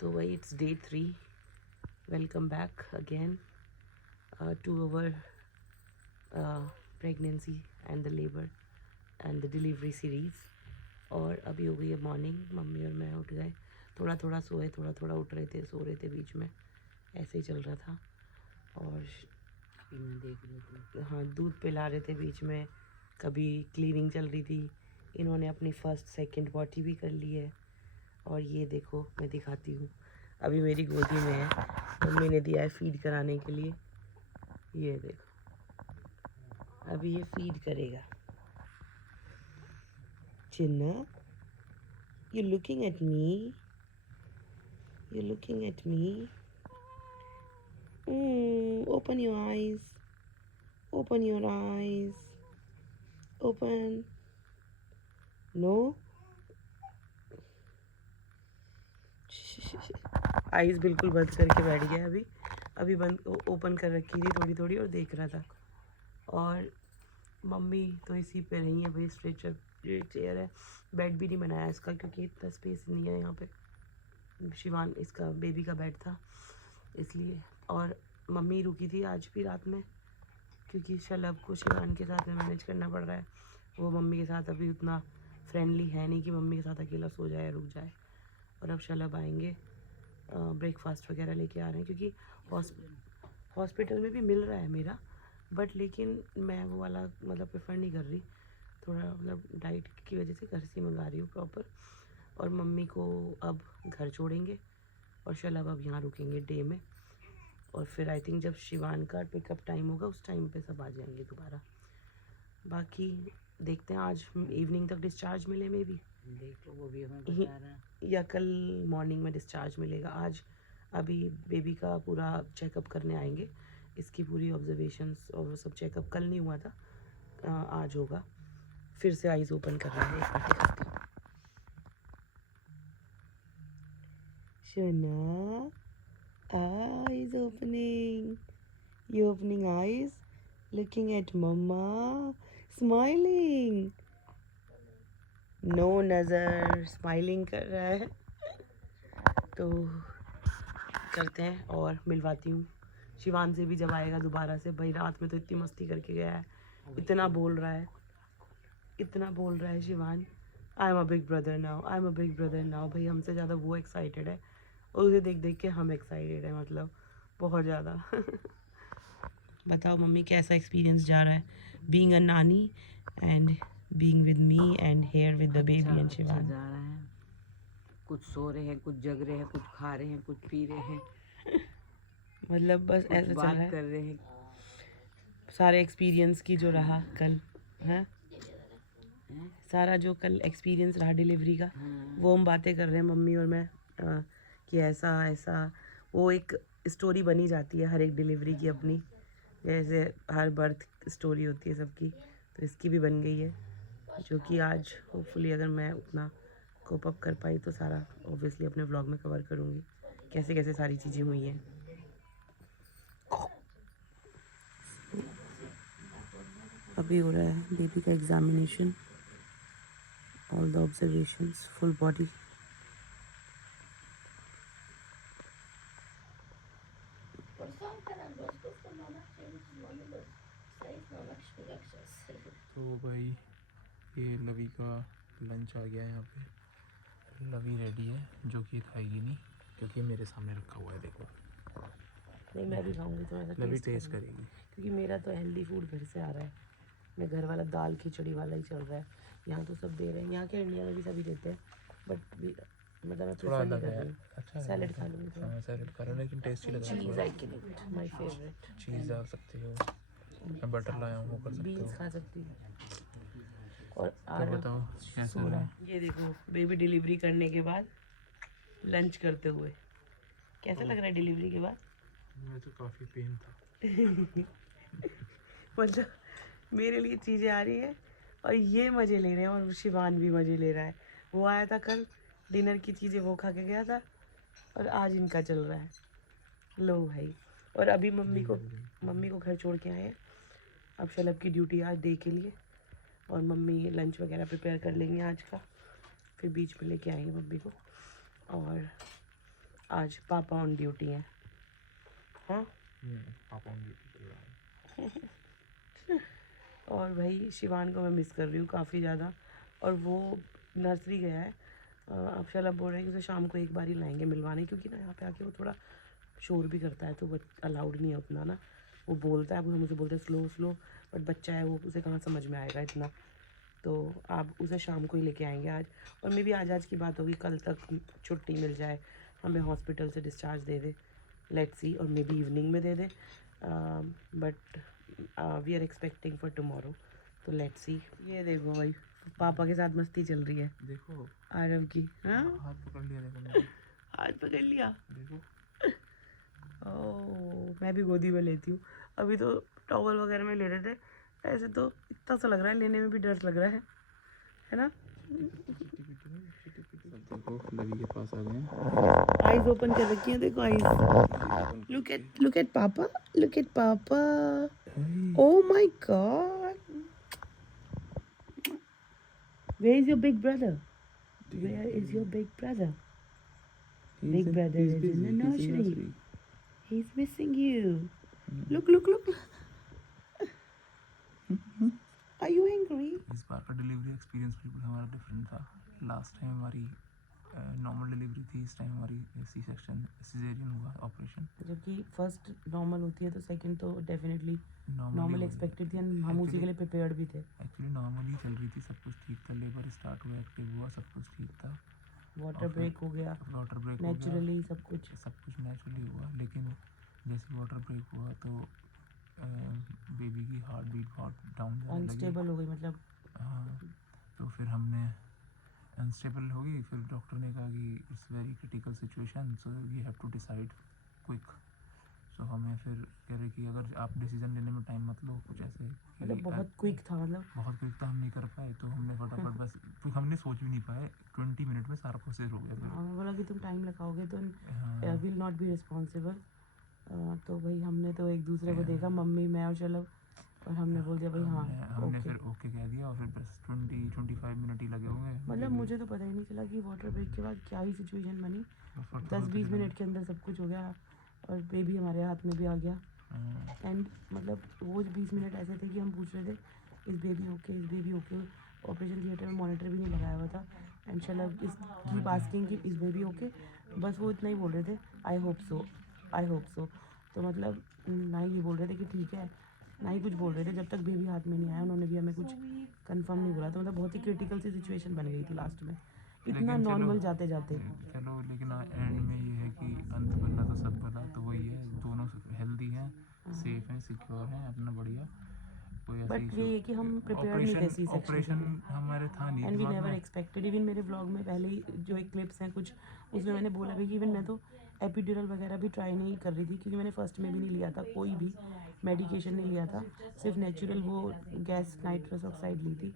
तो वही it's day 3. Welcome back again to our pregnancy and the labour and the delivery series. और अभी हो गई है मॉर्निंग. मम्मी और मैं उठ गए. थोड़ा थोड़ा सोए, थोड़ा थोड़ा उठ रहे थे, सो रहे थे बीच में. ऐसे ही चल रहा था. और मैं देख रही थी. हाँ, दूध पिला रहे थे बीच में. कभी क्लीनिंग चल रही थी. इन्होंने अपनी फर्स्ट सेकंड पॉटी भी कर ली है. और ये देखो, मैं दिखाती हूँ. अभी मेरी गोदी में है. मम्मी ने दिया है फीड कराने के लिए. ये देखो, अभी ये फीड करेगा. Chinna, you looking at me. You looking at me. Open your eyes. Open your eyes. Open. No. Eyes बिल्कुल बंद करके बैठ गया. अभी बंद ओपन कर रखी थी थोड़ी थोड़ी और देख रहा था. और मम्मी तो इसी पे रही है भाई. स्ट्रेचर चेयर है. बेड भी नहीं बनाया इसका क्योंकि इतना स्पेस नहीं है यहाँ पे. शिवान इसका बेबी का बेड था इसलिए. और मम्मी रुकी थी आज भी रात में क्योंकि शलभ को शिवान के साथ में मैनेज करना पड़ रहा है. वो मम्मी के साथ अभी उतना फ्रेंडली है नहीं कि मम्मी के साथ अकेला सो जाए, रुक जाए. और अब शलभ आएंगे, ब्रेकफास्ट वगैरह लेके आ रहे हैं क्योंकि हॉस्पिटल में भी मिल रहा है मेरा. बट लेकिन मैं वो वाला मतलब प्रेफर नहीं कर रही. थोड़ा मतलब डाइट की वजह से घर से मंगा रही हूँ प्रॉपर. और मम्मी को अब घर छोड़ेंगे और शलभ अब यहाँ रुकेंगे डे में. और फिर आई थिंक जब शिवान का पिकअप टाइम होगा उस टाइम पे सब आ जाएंगे दोबारा. बाकी देखते हैं आज इवनिंग तक डिस्चार्ज मिले मे भी. देखो वो भी हमें बता रहा है. या कल मॉर्निंग में डिस्चार्ज मिलेगा. आज अभी बेबी का पूरा चेकअप करने आएंगे. इसकी पूरी ऑब्जर्वेशंस और वो सब चेकअप कल नहीं हुआ था, आज होगा. फिर से आईज ओपन कर रहा है. एक बार दिखाती हूँ. शना, eyes opening. You opening eyes, looking at mama, smiling. No नज़र, स्माइलिंग कर रहा है. तो चलते हैं और मिलवाती हूँ शिवान से भी जब आएगा दोबारा से. भाई रात में तो इतनी मस्ती करके गया है. इतना बोल रहा है, इतना बोल रहा है Shivan. I am a big brother now, I am a big brother now. भाई हमसे ज़्यादा वो एक्साइटेड है और उसे देख देख के हम एक्साइटेड है, मतलब बहुत ज़्यादा. बताओ मम्मी कैसा एक्सपीरियंस जा रहा है being a nani and being with me and here with the baby and Shivan. जा रहा है. कुछ सो रहे हैं, कुछ जग रहे हैं, कुछ खा रहे हैं, कुछ पी रहे हैं, मतलब बस कुछ ऐसा चल बात रहा है. कर रहे हैं. सारे एक्सपीरियंस की जो रहा कल है, सारा जो कल एक्सपीरियंस रहा डिलीवरी का, वो हम बातें कर रहे हैं मम्मी और मैं. कि ऐसा ऐसा वो एक स्टोरी बनी जाती है हर एक डिलीवरी की अपनी. जैसे हर बर्थ स्टोरी होती है सबकी, तो इसकी भी बन गई है. जो कि आज होपफुली अगर मैं उतना कोप अप कर पाई तो सारा ऑब्वियसली अपने व्लॉग में कवर करूँगी कैसे कैसे सारी चीज़ें हुई हैं. अभी हो रहा है बेबी का examination. All the observations, full body. तो भाई ये लवी का लंच आ गया है यहाँ पे. लवी रेडी है, जो कि खाएगी नहीं क्योंकि मेरे सामने रखा हुआ है. देखो नहीं, मैं भी खाऊंगी थोड़ा सा. लवी टेस्ट करूंगी करेगी. क्योंकि मेरा तो हेल्दी फूड घर से आ रहा है. मैं घर वाला दाल खिचड़ी वाला ही चल रहा है. यहाँ तो सब दे रहे हैं, यहाँ के इंडिया में भी सभी देते हैं. बट मतलब मैं थोड़ा प्रेफर नहीं अलग कर है. रही हूँ. अच्छा है. सैलेड खा लूँगी थोड़ा. हाँ सैलेड खा रहा हूँ लेकिन टेस्टी लग रहा है. चीज़ थोड़ा I can eat, my favourite. Cheese डाल सकते हो. मैं बटर लाया हूँ, वो कर सकते बीन्स हो. खा सकती हूँ. और तो आरव बताओ कैसा सो रहा रहा. है. ये देखो बेबी डिलीवरी करने के बाद लंच करते हुए. कैसा लग रहा है डिलीवरी के बाद? मैं तो काफ़ी पेन था. मतलब मेरे लिए चीज़ें आ रही हैं और ये मज़े ले रहे हैं और शिवान भी मज़े ले रहा है. वो आया था कल, डिनर की चीज़ें वो खा के गया था और आज इनका चल रहा है. लो भाई. और अभी मम्मी को घर छोड़ के आए हैं. अब शलभ की ड्यूटी आज डे के लिए और मम्मी लंच वगैरह प्रिपेयर कर लेंगे आज का. फिर बीच में लेके आएंगे मम्मी को. और आज पापा ऑन ड्यूटी हैं। हाँ, पापा on duty चल रहा है। और भाई शिवान को मैं मिस कर रही हूँ काफ़ी ज़्यादा। और वो नर्सरी गया है। अब शलभ बोल रहे हैं कि उसे शाम को एक बार ही लाएंगे मिलवाने, क्योंकि ना यहाँ पे आके वो थोड़ा शोर भी करता है, तो वो अलाउड नहीं है उतना ना। वो बोलता है, वो मुझे बोलते हैं स्लो स्लो, बट बच्चा है वो, उसे कहाँ समझ में आएगा इतना। तो आप उसे शाम को ही लेके आएंगे आज। और मे भी आज की बात होगी, कल तक छुट्टी मिल जाए, हमें हॉस्पिटल से discharge they they, let's see, और मे बी इवनिंग में दे दे, but we are expecting for tomorrow, तो लेट्स सी। ये देखो भाई, पापा के साथ मस्ती चल रही है देखो आरव की। हाँ, हाथ पकड़ लिया, देखो मेरा, हाथ पकड़ लिया। देखो। ओह, मैं भी गोदी में लेती हूँ। अभी तो टॉवल वगैरह में ले रहे थे, ऐसे तो इतना सा लग रहा है, लेने में भी डर लग रहा है ना। देखो लवी के पास आ गए हैं। आईज ओपन कर रखी है, देखो eyes. Look at papa, look at papa. Oh my God, where is your big brother? Where is your big brother? Big brother is in the nursery. He's missing you. Look. Are you angry? इस बार का delivery experience बिल्कुल हमारा different था। Last time हमारी normal delivery थी, इस time हमारी C section caesarean हुआ ऑपरेशन। जबकि फर्स्ट नॉर्मल होती है, तो सेकंड तो डेफिनेटली नॉर्मल एक्सपेक्टेड थी, and हम उसी के लिए प्रिपेयर्ड भी थे। एक्चुअली नॉर्मली चल रही थी, सब कुछ ठीक था, लेबर स्टार्ट हुआ, एक्टिव हुआ, सब कुछ ठीक था। वाटर ब्रेक हो गया, वाटर ब्रेक नेचुरली सब कुछ। नेचुरली हुआ, लेकिन जैसे वाटर ब्रेक हुआ तो बेबी की हार्ट बीट बहुत डाउन जाने लगी। अनस्टेबल हो गई, मतलब हाँ, तो फिर हमने अनस्टेबल हो गई, फिर डॉक्टर ने कहा कि it's very critical situation, so we have to decide quick. So हमें फिर कह रहे कि अगर आप डिसीजन लेने में टाइम मत लो, कुछ ऐसे मतलब बहुत क्विक था, मतलब बहुत क्विक था, हम नहीं कर पाए, तो हमने फटाफट बस, तो हमने सोच भी नहीं पाए, 20 मिनट में सारा प्रोसेस हो गया। फिर बोला कि तुम टाइम लगाओगे तो हाँ, विल नॉट बी रिस्पॉन्सिबल। तो भाई हमने तो एक दूसरे को देखा, मम्मी, मैं और शलभ, और हमने बोल दिया भाई हाँ हमने ओके। फिर ओके कह दिया, और फिर बस 20-25 मिनट ही लगे होंगे। मतलब मुझे तो पता ही नहीं चला कि वाटर ब्रेक के बाद क्या ही सिचुएशन बनी। 10-20 मिनट के अंदर सब कुछ हो गया, और बेबी हमारे हाथ में भी आ गया। एंड मतलब वो 20 मिनट ऐसे थे कि हम पूछ रहे थे इस बेबी ओके। ऑपरेशन थिएटर में मॉनिटर भी नहीं लगाया हुआ था, एंड शलभ इस कीप आस्किंग कि इस बेबी ओके, बस वो इतना ही बोल रहे थे, आई होप सो। तो मतलब ना ही ये बोल रहे थे कि ठीक है, ना ही कुछ बोल रहे थे, जब तक बेबी हाथ में नहीं आया उन्होंने भी हमें कुछ कंफर्म नहीं बोला। तो मतलब बहुत ही क्रिटिकल सी सिचुएशन बन गई थी लास्ट में, इतना नॉर्मल जाते जाते। चलो, लेकिन एंड में ये है कि अंत भला तो सब भला, तो वही है, दोनों हेल्दी हैं, सेफ हैं, सिक्योर हैं, अपना बढ़िया, कोई ऐसी बट ये है कि हम प्रिपेयर्ड नहीं थे सी सेक्शन के ऑपरेशन लिए, हमारे था नहीं एंड वी दिमाग नेवर में। एक्सपेक्टेड। इवन मेरे ब्लॉग में पहले ही जो एक क्लिप्स हैं कुछ, उसमें मैंने बोला भी कि इवन मैं तो एपिड्यूरल वगैरह भी ट्राई नहीं कर रही थी, क्योंकि मैंने फर्स्ट में भी नहीं लिया था, कोई भी मेडिकेशन नहीं लिया था, सिर्फ नेचुरल वो गैस नाइट्रस ऑक्साइड ली थी।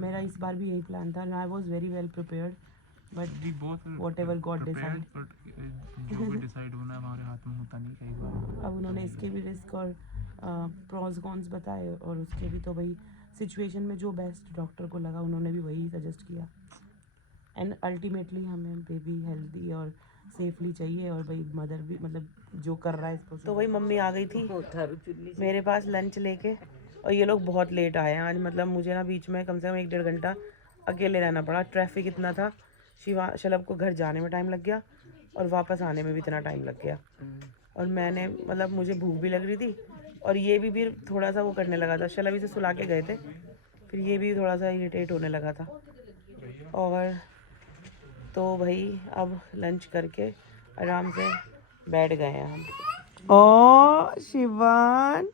मेरा इस बार भी यही प्लान था, I was very well prepared, but जी बहुत whatever God prepared, decide। but जो भी डिसाइड होना है हमारे हाथ में होता नहीं कई बार। अब उन्होंने इसके भी रिस्क और प्रॉज कॉन्स बताए, और उसके भी, तो भाई सिचुएशन में जो बेस्ट डॉक्टर को लगा उन्होंने भी वही सजेस्ट किया। एंड अल्टीमेटली हमें बेबी हेल्दी और सेफली चाहिए, और भाई मदर भी मतलब जो कर रहा है इसको। तो भाई मम्मी आ गई थी थारू चुन्नी से मेरे पास लंच लेके, और ये लोग बहुत लेट आए हैं आज। मतलब मुझे ना बीच में कम से कम 1-1.5 घंटा अकेले रहना पड़ा, ट्रैफिक इतना था। शलभ को घर जाने में टाइम लग गया, और वापस आने में भी इतना टाइम लग गया। और मैंने मतलब मुझे भूख भी लग रही थी, और ये भी थोड़ा सा वो करने लगा था। शलभ इसे सुला के गए थे, फिर ये भी थोड़ा सा इरिटेट होने लगा था। और तो भाई अब लंच करके आराम से बैठ गए हैं हम। Oh Shivan,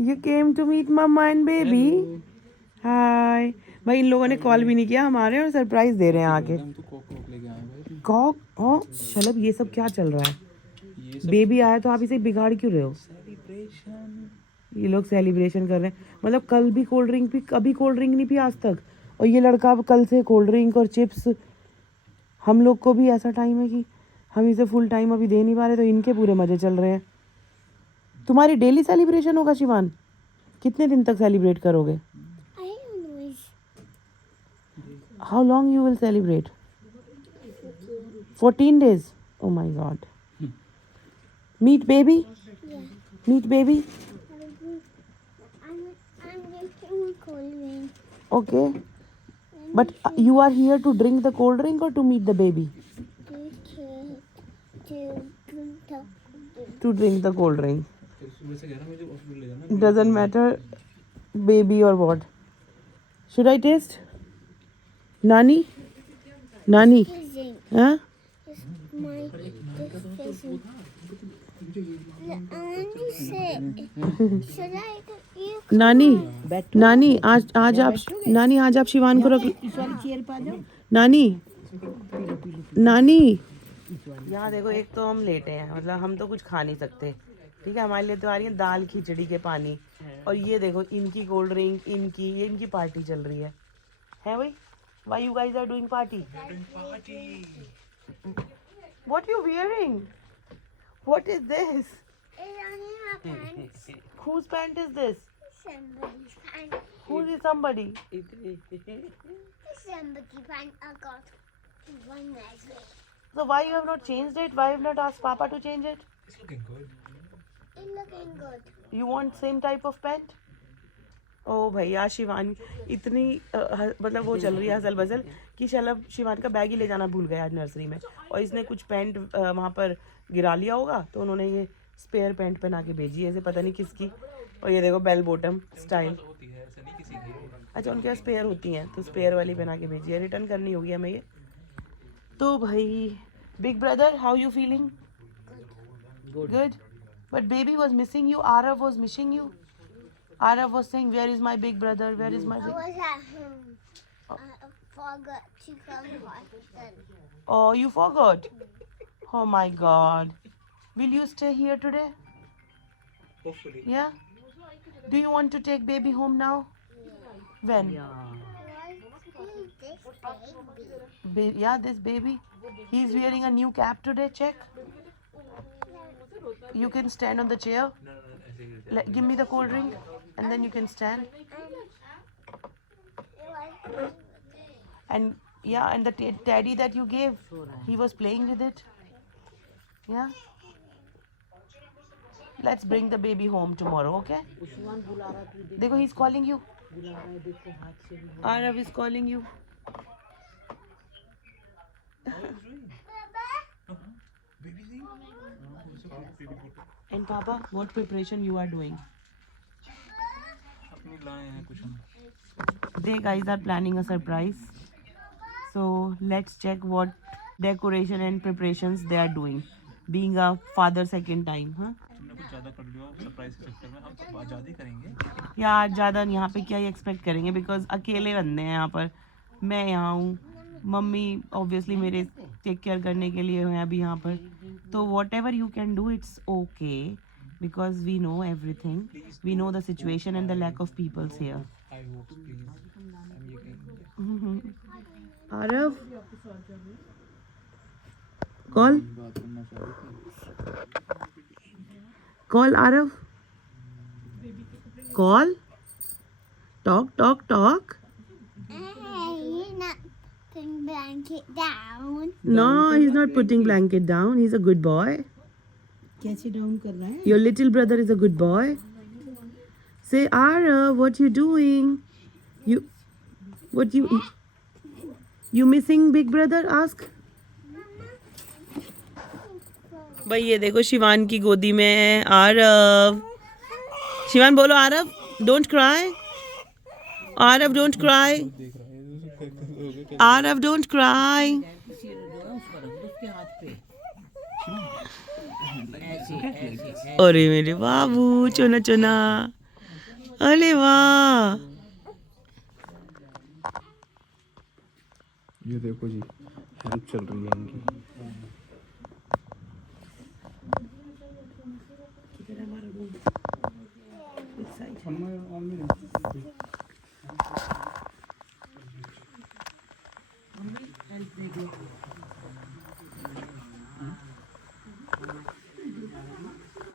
you came to meet mamma and baby. Hi भाई, इन लोगों ने कॉल भी नहीं किया, हमारे और सरप्राइज दे रहे हैं आके। हम तो कोक लेके आए भाई। कॉक, ओ शलभ, ये सब क्या चल रहा है? बेबी आया तो आप इसे बिगाड़ क्यों रहे हो? सेलिब्रेशन। ये लोग सेलिब्रेशन कर रहे हैं, मतलब कल भी कोल्ड ड्रिंक पी, कभी कोल्ड ड्रिंक नहीं पी आज तक, और ये लड़का अब कल से कोल्ड ड्रिंक और चिप्स। हम लोग को भी ऐसा टाइम है कि हम इसे फुल टाइम अभी दे नहीं पा रहे, तो इनके पूरे मजे चल रहे हैं। तुम्हारी डेली सेलिब्रेशन होगा शिवान? कितने दिन तक सेलिब्रेट करोगे? How long you will celebrate? 14 days? Oh my God. Meet baby. Yeah. Meet baby. I'm drinking cold drink. Okay. But you are here to drink the cold drink or to meet the baby? To drink the cold drink. Doesn't matter baby or what. Should I taste? Nani? Nani? Kissing. Huh? It's my kissing. I want to say, should I you नानी नानी आज आप शिवान को रख chair पे आ जाओ। नानी नानी यहाँ देखो, एक तो हम लेटे हैं, मतलब हम तो कुछ खा नहीं सकते, ठीक है। हमारे लिए तो आ रही है दाल खिचड़ी के पानी, और ये देखो इनकी कोल्ड ड्रिंक, इनकी पार्टी चल रही है भाई। Why you guys are doing party? What you wearing? What is this? It's only my pants. Whose pant is this? Somebody's pants. Who is somebody? Somebody's pants. I got one last week. So why you have not changed it? Why you have not asked Papa to change it? It's looking good. You want same type of pant? ओ भैया शिवान इतनी मतलब वो चल रही है hustle bustle कि चल शिवान का बैग ही ले जाना भूल गया आज नर्सरी में, और इसने कुछ पैंट वहाँ पर गिरा लिया होगा, तो उन्होंने ये स्पेयर पैंट पहना के भेजी है, ऐसे पता नहीं किसकी। और ये देखो बेल बॉटम स्टाइल, अच्छा उनके पास स्पेयर होती हैं, तो स्पेयर वाली पहना के भेजी है, रिटर्न करनी होगी हमें ये। तो भाई big brother, how you feeling? Good. But baby was missing you, Aarav was missing you. Arav was saying, where is my big brother? Where is my I big... was at home. I forgot to come hospital. Oh, you forgot? Oh my God. Will you stay here today? Hopefully. Yeah? Do you want to take baby home now? When? Yeah, this baby. He's wearing a new cap today. Check. You can stand on the chair. Give me the cold drink, and then you can stand. And yeah, and the teddy that you gave, he was playing with it. Yeah. Let's bring the baby home tomorrow, okay? Dekho, he's calling you. Arav is calling you. And Papa, what preparation you are doing? They guys are planning a surprise. So let's check what decoration and preparations they are doing. Being a father second time, huh? यार ज़्यादा यहाँ पे क्या ही expect करेंगे, because अकेले बंदे हैं यहाँ पर, मैं यहाँ हूँ, मम्मी ऑब्वियसली मेरे टेक केयर करने के लिए हैं अभी यहाँ पर, तो whatever you can do it's okay, because we know everything, we know the situation and the lack of peoples here. Aarav call Aarav, call, talk. Hey, you're not putting blanket down. No, he's not putting blanket down. He's a good boy. कैसे down कर रहा है? Your little brother is a good boy. Say, Arav, what you doing? You missing big brother? Ask. भाई ये देखो शिवान की गोदी में है आरव। शिवान बोलो Aarav, don't cry. Aarav don't cry. Aarav don't cry. अरे मेरे बाबू चुना चुना, अरे वाह। ये देखो जी, हेल्प चल रही है इनकी। This side.